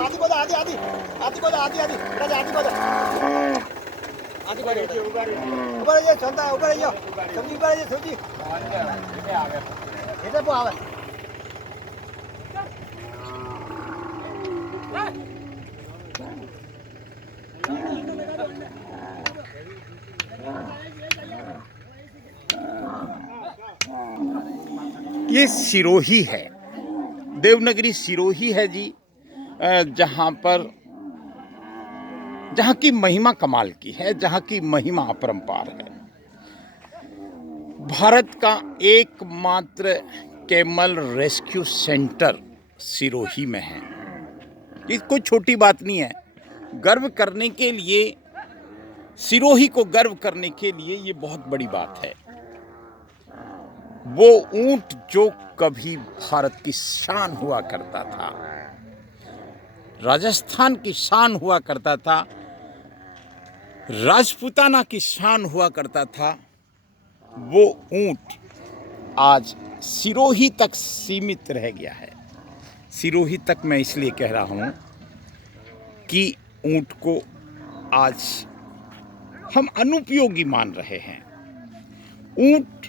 आधी बोलो आधी आधी आधी बोलो आधी आधी राजा आधी बोलो आधी बोलो ऊपर ये चलता है ऊपर ये सब्जी ऊपर ये सब्जी इधर पे आवे ये सिरोही है, देवनगरी सिरोही है जी, जहाँ की महिमा कमाल की है, जहाँ की महिमा अपरंपार है। भारत का एकमात्र कैमल रेस्क्यू सेंटर सिरोही में है। ये कोई छोटी बात नहीं है। गर्व करने के लिए, सिरोही को गर्व करने के लिए ये बहुत बड़ी बात है। वो ऊंट जो कभी भारत की शान हुआ करता था, राजस्थान की शान हुआ करता था, राजपूताना की शान हुआ करता था, वो ऊंट आज सिरोही तक सीमित रह गया है। सिरोही तक मैं इसलिए कह रहा हूं कि ऊंट को आज हम अनुपयोगी मान रहे हैं। ऊंट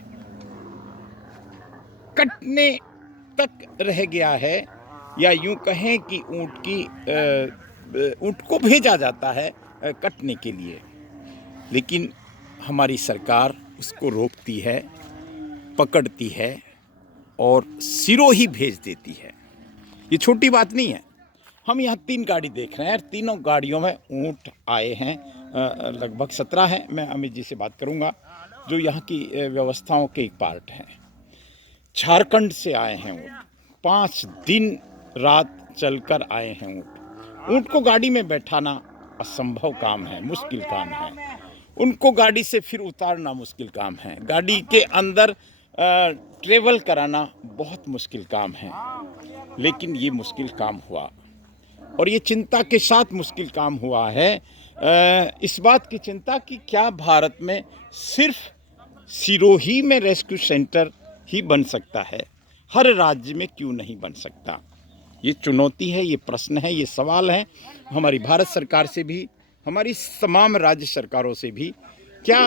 कटने तक रह गया है, या यूं कहें कि ऊंट को भेजा जाता है कटने के लिए, लेकिन हमारी सरकार उसको रोकती है, पकड़ती है और सिरोही भेज देती है। ये छोटी बात नहीं है। हम यहाँ 3 गाड़ी देख रहे हैं, तीनों गाड़ियों में ऊंट आए हैं, लगभग 17 हैं। मैं अमित जी से बात करूँगा, जो यहाँ की व्यवस्थाओं के एक पार्ट हैं। झारखंड से आए हैं ऊंट, 5 दिन रात चलकर आए हैं ऊंट। ऊंट को गाड़ी में बैठाना असंभव काम है, मुश्किल काम है। उनको गाड़ी से फिर उतारना मुश्किल काम है। गाड़ी के अंदर ट्रेवल कराना बहुत मुश्किल काम है। लेकिन ये मुश्किल काम हुआ, और ये चिंता के साथ मुश्किल काम हुआ है। इस बात की चिंता कि क्या भारत में सिर्फ सिरोही में रेस्क्यू सेंटर ही बन सकता है, हर राज्य में क्यों नहीं बन सकता? ये चुनौती है, ये प्रश्न है, ये सवाल है हमारी भारत सरकार से भी, हमारी तमाम राज्य सरकारों से भी। क्या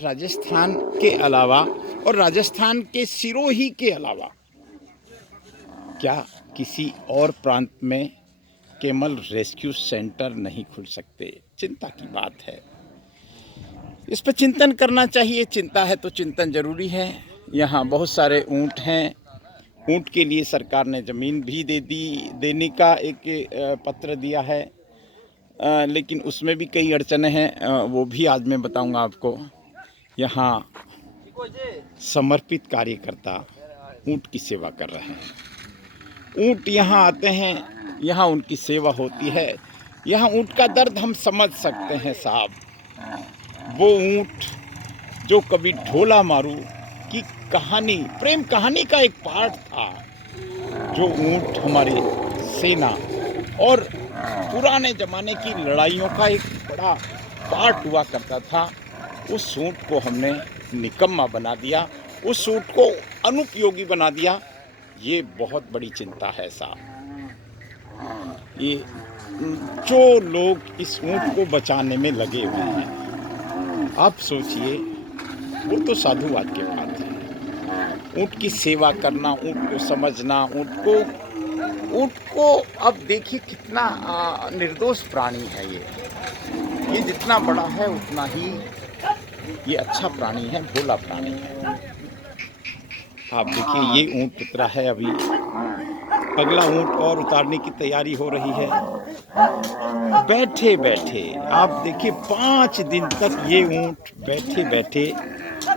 राजस्थान के अलावा और राजस्थान के सिरोही के अलावा क्या किसी और प्रांत में कैमल रेस्क्यू सेंटर नहीं खुल सकते? चिंता की बात है। इस पर चिंतन करना चाहिए। चिंता है तो चिंतन जरूरी है। यहाँ बहुत सारे ऊंट हैं। ऊंट के लिए सरकार ने ज़मीन भी देने का एक पत्र दिया है, लेकिन उसमें भी कई अड़चनें हैं। वो भी आज मैं बताऊंगा आपको। यहाँ समर्पित कार्यकर्ता ऊंट की सेवा कर रहे हैं। ऊंट यहाँ आते हैं, यहाँ उनकी सेवा होती है। यहाँ ऊंट का दर्द हम समझ सकते हैं साहब। वो ऊंट जो कभी ढोला मारू की कहानी, प्रेम कहानी का एक पार्ट था, जो ऊंट हमारी सेना और पुराने ज़माने की लड़ाइयों का एक बड़ा पार्ट हुआ करता था, उस ऊंट को हमने निकम्मा बना दिया, उस ऊंट को अनुपयोगी बना दिया। ये बहुत बड़ी चिंता है साहब। ये जो लोग इस ऊंट को बचाने में लगे हुए हैं, आप सोचिए, वो तो साधुवाद के बात है। ऊंट की सेवा करना, ऊंट को समझना, ऊंट को अब देखिए कितना निर्दोष प्राणी है ये जितना बड़ा है उतना ही ये अच्छा प्राणी है, भोला प्राणी है। आप देखिए, ये ऊंट उतरा है, अभी अगला ऊंट और उतारने की तैयारी हो रही है। बैठे बैठे आप देखिए, 5 दिन तक ये ऊंट बैठे बैठे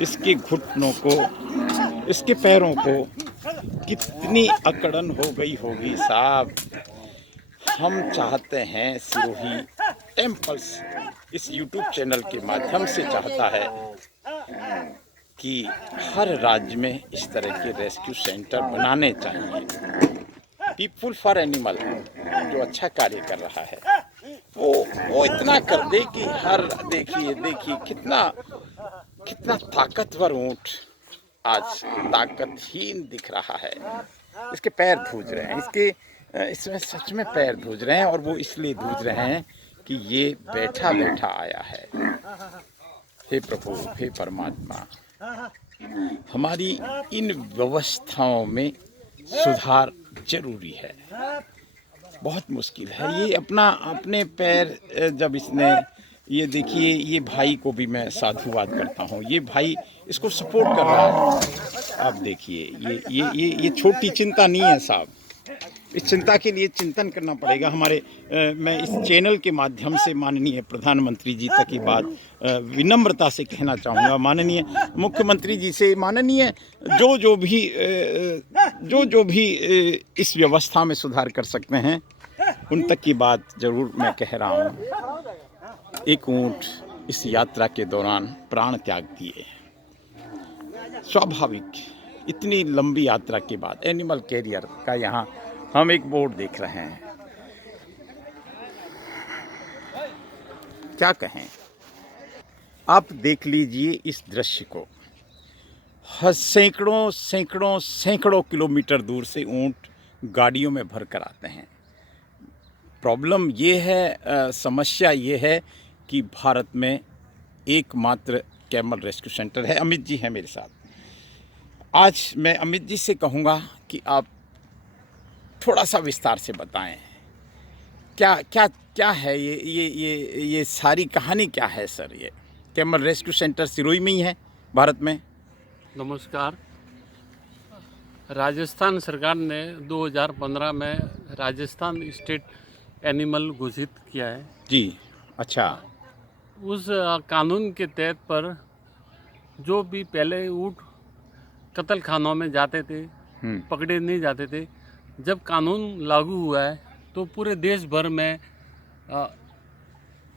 इसके घुटनों को, इसके पैरों को कितनी अकड़न हो गई होगी साहब। हम चाहते हैं, सिरोही टेम्पल्स इस YouTube चैनल के माध्यम से चाहता है कि हर राज्य में इस तरह के रेस्क्यू सेंटर बनाने चाहिए। पीपुल फॉर एनिमल जो अच्छा कार्य कर रहा है, वो इतना कर दे कि हर देखिए कितना ताकतवर ऊंट आज ताकतहीन दिख रहा है। इसके पैर धूज रहे हैं, इसके इसमें सच में पैर धुज रहे हैं, और वो इसलिए धुज रहे हैं कि ये बैठा बैठा आया है। हे प्रभु, हे परमात्मा, हमारी इन व्यवस्थाओं में सुधार जरूरी है। बहुत मुश्किल है ये अपने पैर जब इसने, ये देखिए, ये भाई को भी मैं साधुवाद करता हूँ, ये भाई इसको सपोर्ट कर रहा है। आप देखिए, ये छोटी चिंता नहीं है साहब, इस चिंता के लिए चिंतन करना पड़ेगा हमारे। मैं इस चैनल के माध्यम से माननीय प्रधानमंत्री जी तक की बात विनम्रता से कहना चाहूँगा, माननीय मुख्यमंत्री जी से, माननीय जो भी इस व्यवस्था में सुधार कर सकते हैं, उन तक की बात जरूर मैं कह रहा हूँ। एक ऊँट इस यात्रा के दौरान प्राण त्याग दिए, स्वाभाविक, इतनी लंबी यात्रा के बाद। एनिमल कैरियर का यहाँ हम एक बोर्ड देख रहे हैं, क्या कहें, आप देख लीजिए इस दृश्य को। सैकड़ों किलोमीटर दूर से ऊँट गाड़ियों में भर कर आते हैं। प्रॉब्लम ये है, समस्या ये है कि भारत में एकमात्र कैमल रेस्क्यू सेंटर है। अमित जी हैं मेरे साथ। आज मैं अमित जी से कहूँगा कि आप थोड़ा सा विस्तार से बताएं, क्या है ये सारी कहानी क्या है सर? ये कैमल रेस्क्यू सेंटर सिरोही में ही है भारत में। नमस्कार। राजस्थान सरकार ने 2015 में राजस्थान स्टेट एनिमल घोषित किया है जी। अच्छा। उस कानून के तहत पर जो भी पहले ऊँट कत्ल खानों में जाते थे, पकड़े नहीं जाते थे, जब कानून लागू हुआ है तो पूरे देश भर में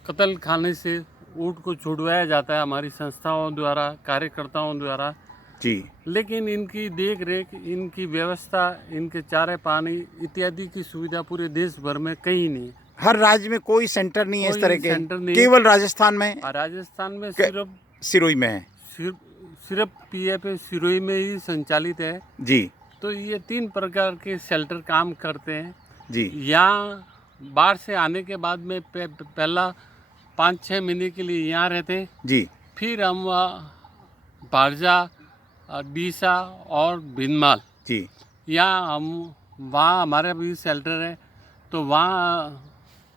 कत्ल खाने से ऊँट को छुड़वाया जाता है हमारी संस्थाओं द्वारा, कार्यकर्ताओं द्वारा जी। लेकिन इनकी देख रेख, इनकी व्यवस्था, इनके चारे पानी इत्यादि की सुविधा पूरे देश भर में कहीं नहीं है। हर राज्य में कोई सेंटर नहीं है इस तरह के, सेंटर नहीं, केवल राजस्थान में। राजस्थान में सिर्फ सिरोही में है, सिर्फ पीएफ सिरोही में ही संचालित है जी। तो ये 3 प्रकार के शेल्टर काम करते हैं जी। यहाँ बाहर से आने के बाद में पहला 5-6 महीने के लिए यहाँ रहते जी। फिर हम बारजा, डीसा और भिनमाल जी, यहाँ हम वहाँ हमारा भी शेल्टर है तो वहाँ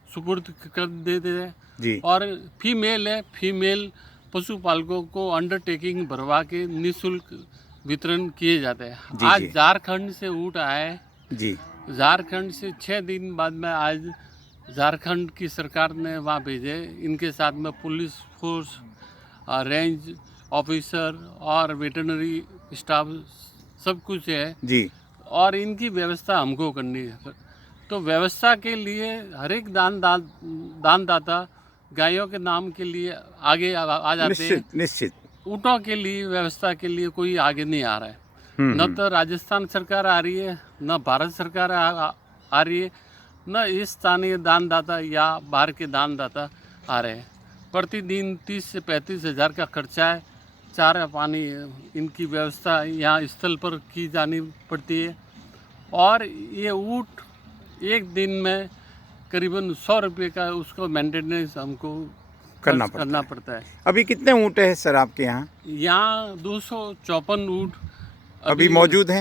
सुपुर्द कर देते हैं जी। और फीमेल है, फीमेल पशुपालकों को अंडरटेकिंग भरवा के निःशुल्क वितरण किए जाते हैं। आज झारखंड से ऊँट आए जी। झारखंड से 6 दिन बाद में आज झारखंड की सरकार ने वहाँ भेजे। इनके साथ में पुलिस फोर्स, रेंज ऑफिसर और वेटरनरी स्टाफ सब कुछ है जी। और इनकी व्यवस्था हमको करनी है। तो व्यवस्था के लिए हर एक दानदाता गायों के नाम के लिए आगे आ जाते हैं। निश्चित। ऊँटों के लिए व्यवस्था के लिए कोई आगे नहीं आ रहा है। न तो राजस्थान सरकार आ रही है, न भारत सरकार आ रही है, न इस स्थानीय दानदाता या बाहर के दानदाता आ रहे हैं। प्रतिदिन 30 से 35 हज़ार का खर्चा है। चारा पानी इनकी व्यवस्था यहाँ स्थल पर की जानी पड़ती है और ये ऊँट एक दिन में करीबन 100 रुपये का उसको मेंटेनेंस हमको करना पड़ता है। अभी कितने ऊँट है सर आपके यहाँ? यहाँ 254 ऊँट अभी मौजूद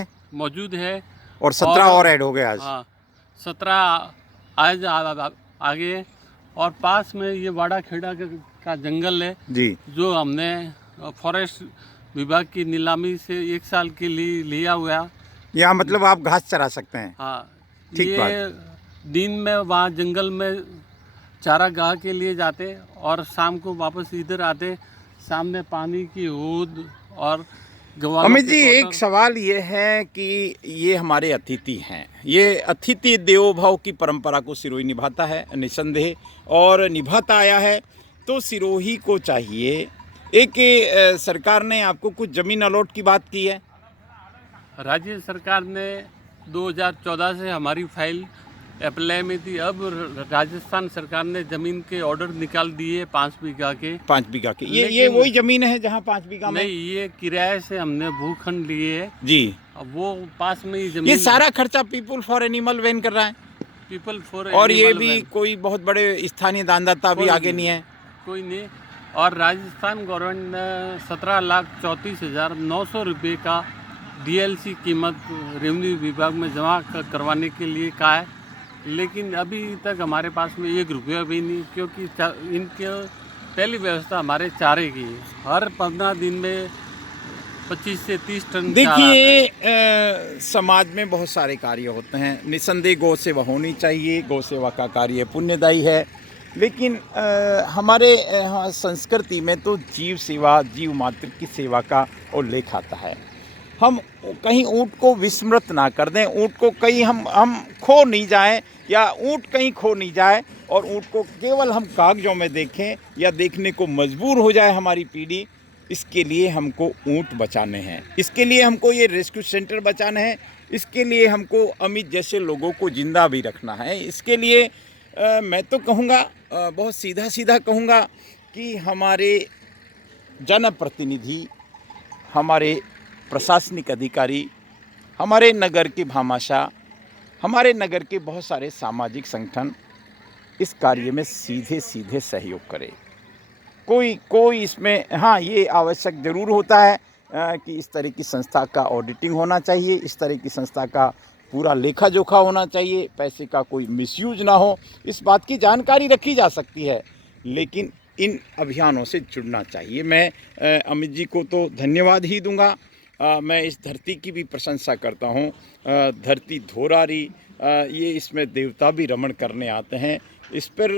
है और 17 और ऐड हो गए आज। हाँ, 17 आज आगे। और पास में ये वाड़ा खेड़ा का जंगल है जी, जो हमने फॉरेस्ट विभाग की नीलामी से 1 साल के लिए लिया हुआ। यहाँ मतलब आप घास चरा सकते हैं। हाँ, ठीक ये बात। दिन में वहाँ जंगल में चारा गाह के लिए जाते और शाम को वापस इधर आते। सामने पानी की हूद और अमित जी, एक सवाल ये है कि ये हमारे अतिथि हैं, ये अतिथि देवो भव की परंपरा को सिरोही निभाता है निसंदेह, और निभाता आया है। तो सिरोही को चाहिए, एक सरकार ने आपको कुछ ज़मीन अलॉट की बात की है। राज्य सरकार ने 2014 से हमारी फाइल अप्लाई में थी। अब राजस्थान सरकार ने ज़मीन के ऑर्डर निकाल दिए 5 बीघा के। 5 बीघा के ये वही ज़मीन है जहाँ 5 बीघा में? नहीं, ये किराए से हमने भूखंड लिए है जी। वो पास में ही ज़मीन। ये सारा खर्चा पीपुल फॉर एनिमल वैन कर रहा है? पीपल फॉर और ये एनिमल भी वेलफेयर। कोई बहुत बड़े स्थानीय दानदाता भी कोई आगे नहीं है। कोई नहीं। और राजस्थान गवर्नमेंट ने 17,34,900 रुपये का डीएलसी कीमत रेवेन्यू विभाग में जमा करवाने के लिए कहा है, लेकिन अभी तक हमारे पास में 1 रुपया भी नहीं, क्योंकि इनके पहली व्यवस्था हमारे चारे की है। हर 15 दिन में 25 से 30 टन चारा आता है। देखिए समाज में बहुत सारे कार्य होते हैं, निसंदेह गौ सेवा होनी चाहिए, गौ सेवा का कार्य पुण्यदायी है, लेकिन हमारे संस्कृति में तो जीव सेवा, जीव मात्र की सेवा का उल्लेख आता है। हम कहीं ऊँट को विस्मृत ना कर दें, ऊँट को कहीं हम खो नहीं जाएं, या ऊँट कहीं खो नहीं जाए और ऊँट को केवल हम कागजों में देखें या देखने को मजबूर हो जाए हमारी पीढ़ी। इसके लिए हमको ऊँट बचाने हैं, इसके लिए हमको ये रेस्क्यू सेंटर बचाने हैं, इसके लिए हमको अमित जैसे लोगों को जिंदा भी रखना है। इसके लिए मैं तो कहूँगा, बहुत सीधा सीधा कहूँगा कि हमारे जनप्रतिनिधि, हमारे प्रशासनिक अधिकारी, हमारे नगर के भामाशाह, हमारे नगर के बहुत सारे सामाजिक संगठन इस कार्य में सीधे सीधे सहयोग करें। कोई इसमें, हाँ, ये आवश्यक ज़रूर होता है कि इस तरह की संस्था का ऑडिटिंग होना चाहिए, इस तरह की संस्था का पूरा लेखा जोखा होना चाहिए, पैसे का कोई मिसयूज ना हो, इस बात की जानकारी रखी जा सकती है, लेकिन इन अभियानों से जुड़ना चाहिए। मैं अमित जी को तो धन्यवाद ही दूंगा। मैं इस धरती की भी प्रशंसा करता हूँ। धरती धोरारी, ये इसमें देवता भी रमण करने आते हैं, इस पर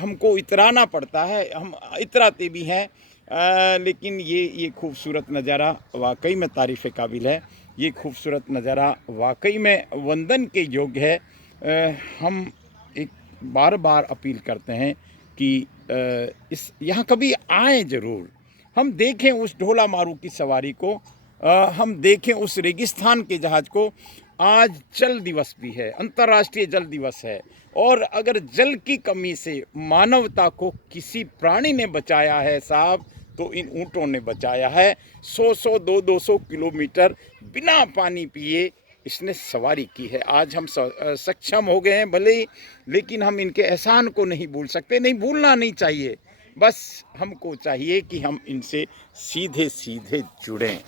हमको इतराना पड़ता है, हम इतराते भी हैं, लेकिन ये खूबसूरत नज़ारा वाकई में तारीफ़ काबिल है। ये खूबसूरत नज़ारा वाकई में वंदन के योग्य है। हम एक बार बार अपील करते हैं कि इस यहाँ कभी आएँ ज़रूर, हम देखें उस ढोला मारू की सवारी को, हम देखें उस रेगिस्तान के जहाज़ को। आज जल दिवस भी है, अंतर्राष्ट्रीय जल दिवस है, और अगर जल की कमी से मानवता को किसी प्राणी ने बचाया है साहब, तो इन ऊँटों ने बचाया है। 100-100, 200-200 किलोमीटर बिना पानी पिए इसने सवारी की है। आज हम सक्षम हो गए हैं भले ही, लेकिन हम इनके एहसान को नहीं भूल सकते, नहीं भूलना नहीं चाहिए। बस हमको चाहिए कि हम इनसे सीधे सीधे जुड़ें।